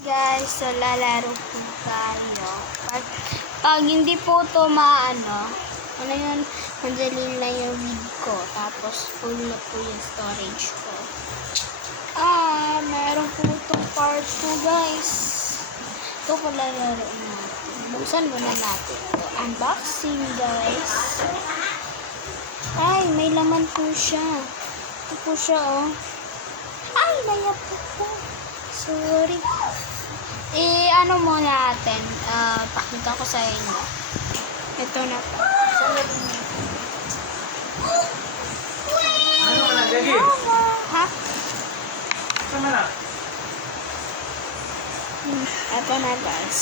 Guys, so lalaro po tayo. Pag hindi po to maano, ano yun, madali lang yung read ko. Tapos full na po yung storage ko. Meron po itong part 2 guys. Ito po lalaroin natin. Buksan muna natin ito. Unboxing guys. Ay, may laman po siya. Ito po siya oh. Ay, layap po. Sorry. Ano muna natin? Pakita ko sa inyo. Ito na po. Ano ka na, Gagi? Ha? Sama na. Ito na guys.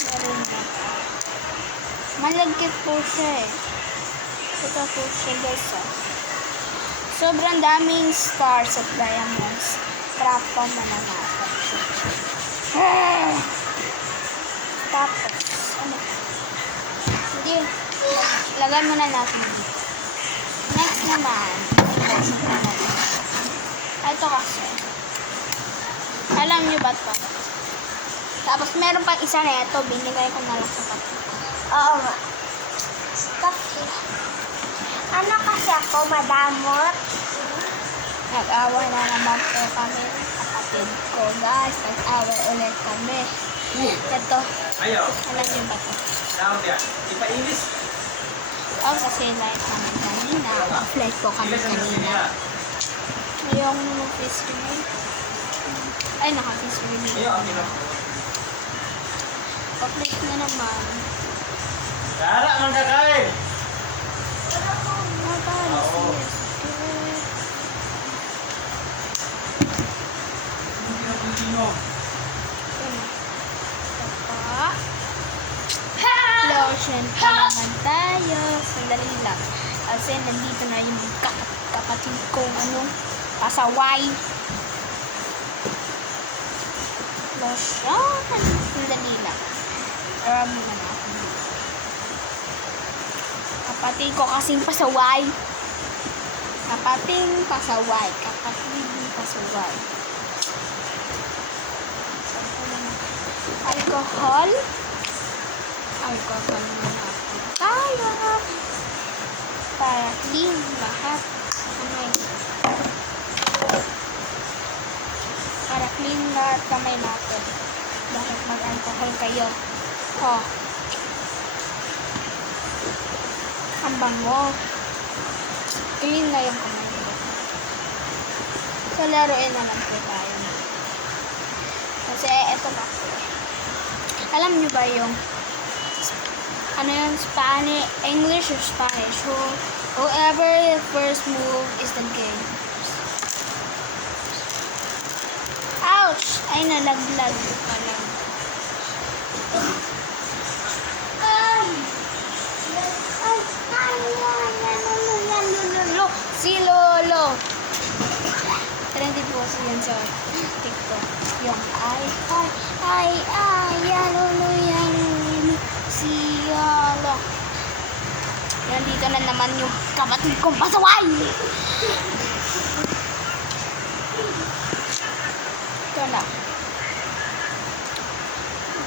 Meron na. Malagkit po siya eh. Ito po siya guys oh. Sobrang daming stars at diamonds. Trap pa muna natin. Tapos, ano? Hindi. Lagay muna natin dito. Next naman. Ito kasi. Alam nyo ba ito? Tapos meron pang isa na ito. Binigay ko na lang sa kapatid. Oo nga. Kasi, ano kasi ako, madamot. Nag-away na naman po kami. Kapatid ko guys. Nag-away ulit kami. Ito. Ayaw. Alam nyo ba ito? Down yan. Ipa-English. Kasi light namin kanina. Off-light po kami English ang gusto kanina. niya. Ayaw ko naman face reveal. Ay, naka-face reveal. Ayaw, ang ginawa. Off-light na naman. Dara, ang kakain. Oh, Oo. yes. Sino? Lotion pa naman tayo. Sandali lang. Kasi nandito na yung kapatid kong pasaway. Lotion. Sandali lang. Marami na natin. Kapatid ko kasing pasaway. Kapatid pasaway. Alcohol muna tayo para clean lahat. Para clean lahat kamay natin. Bakit mag-alcohol kayo? Oh. Ang bango. Clean na yung kamay nyo. So, laruin na lang po tayo. Kasi, eto na po. Alam nyo ba yung ano yung Spanish, English or Spanish? Whoever the first move is the game. Ouch! Ay, nalaglag pa lang. Si Lolo. Trending po kasi yan sa TikTok. Yung Lolo, si Lolo. Yan, dito na naman yung kapatid kong pasaway. Ito na.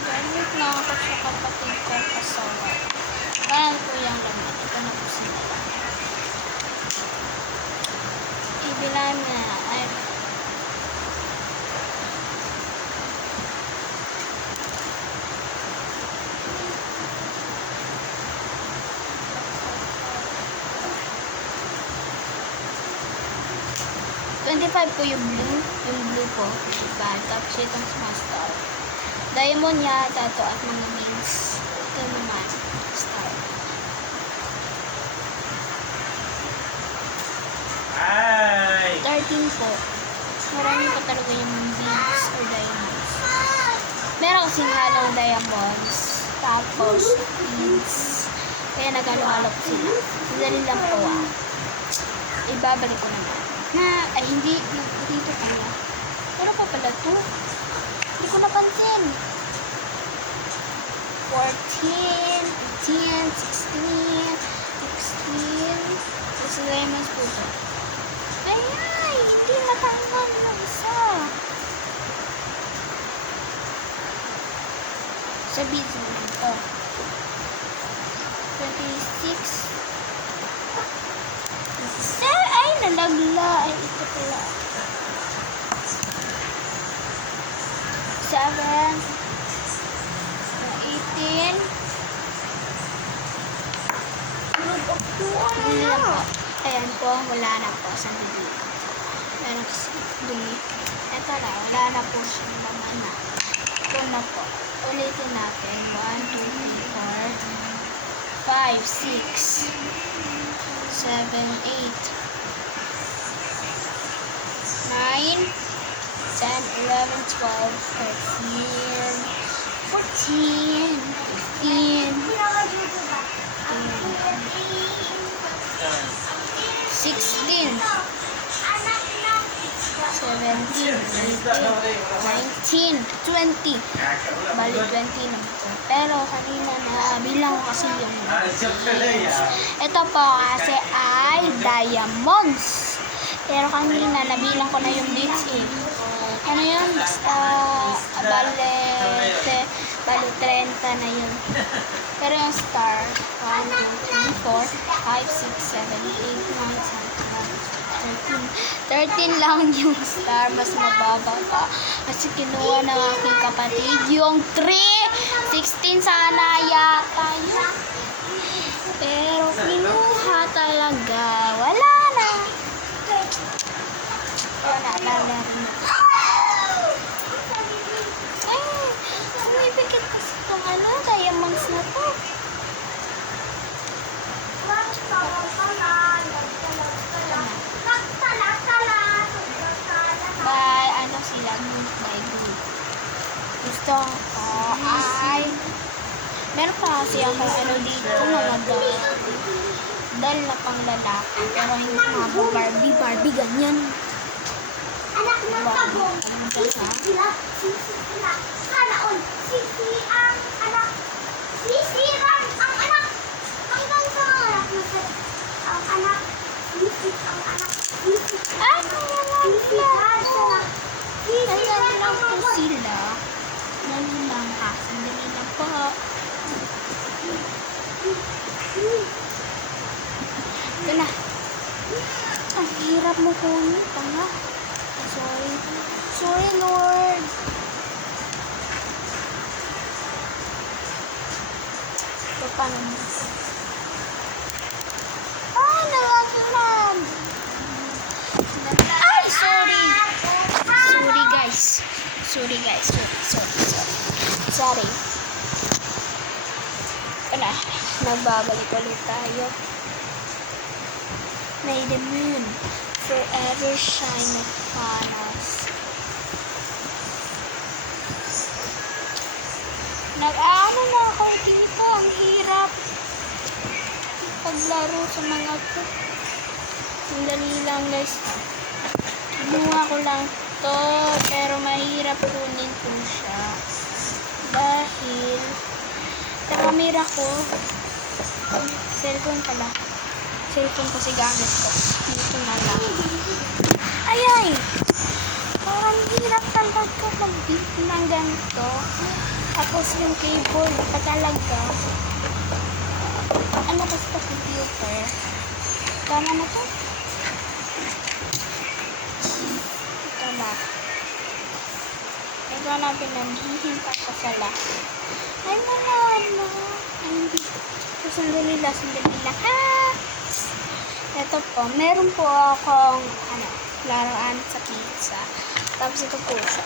Ganit na ako sa kapatid kong pasaway. Kaya po yung laman. Ito na po sila. Ibilan na. Ay. $25 po yung blue. Yung blue po. Diba? Tapos itong small star. Diamond yata to at mga beans. Ito naman. Star. Ay! 13 po. Marami pa talaga yung beans or diamonds. Meron kasing halong diamonds. Tapos beans. Kaya nagalo-halo ko sila. Dali lang po ibabalik ko naman. Ay hindi. Dito kaya. Ano pa pala to? Hindi ko napansin. 14, 15, 16, 16 diamonds po to. Ay, hindi matanggal yung isa. Sa beads naman to. 26. Ay, nalagla. Ay, ito pala. 7. 18. Wala po. Ayan po, wala na po. Sandali. Meron kasi dumi. Ito na, wala na po siyang laman na. Ito na po. Ulitin natin. 1, 2, 3, 4, 5, 6, 7, 8, 9, 10, 11, 12, 13, 14, 15, 16, 17, 18, 19, 20. Bali 20 naman po. Pero kanina na bilang ko kasi yung beads. Ito po kasi ay diamonds. Pero kanina nabilang ko na yung beads eh. Ano yun? Bali 30 na yun. Pero yung star, 1, 2, 3, 4, 5, 6, 7, 8, 9, 10, 11, 12, 13 lang yung star. Mas mababa pa. Kasi kinuha ng aking kapatid yung 3. 16 sana yata yun. Pero kinuha talaga. Wala na. Wala na rin. Ay, sumibigit kasi itong diamonds na to. By sila by group. Gusto ko ay meron pa kasi ako dito mga dal na pang lalaki pero hindi mga Barbie ganyan. Anak ng tagong, sila, sana all, sisi ang anak, sisiran ang anak, hanggang sa anak na sa, ang anak, sisi ang anak, sisi, Ay, sisiran sa, sisiran lang ang po anak. sila. Ganun lang ha. Sandali lang po. Ito na. Ang hirap mo kunin. Tanga. Sorry. Sorry, Lord. Ito pa naman. Ay, nalaglag. Ay, sorry. Sorry, guys. Sorry, guys. Sorry. Ito na. Nagbabalik ulit tayo. May the moon forever shine upon us. Nag-ano na ako dito. Ang hirap paglaro sa mga to. Sandali lang guys. Kinuha ko lang to. Pero mahirap kunin po siya. Dahil sa camera ko, cellphone pala. Cellphone kasi gamit ko. Dito na lang. Ay! Parang hirap talaga mag-beat ng ganito. Tapos yung keyboard pa talaga. Ano ba sa computer? Tama na to? Ito na. Ito natin nanghihinta pa sa last. Ay, ano? Ay, hindi. So, sandali lang. Ito po, meron po akong laruan sa pizza. Tapos ito po siya.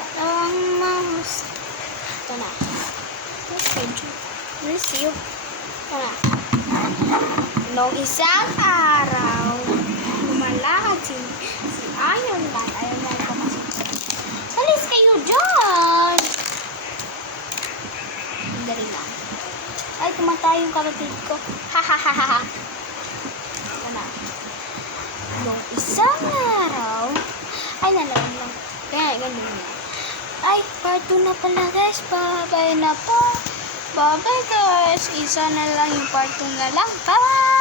Dalawang mouse. Ito na. Receive. Ito na. Noong isang araw, lumalakad si Iron Man. Iron Man ko kasi. Alis kayo dyan! Dali lang. Ay, tumatay yung kapatid ko. Ha. Ito na. Noong isang araw, ay, nalaman lang. Kaya, ganun na. Ay, part 2 na pala guys. Bye-bye na po. Bye-bye guys. Isa na lang yung part 2 na lang. Bye!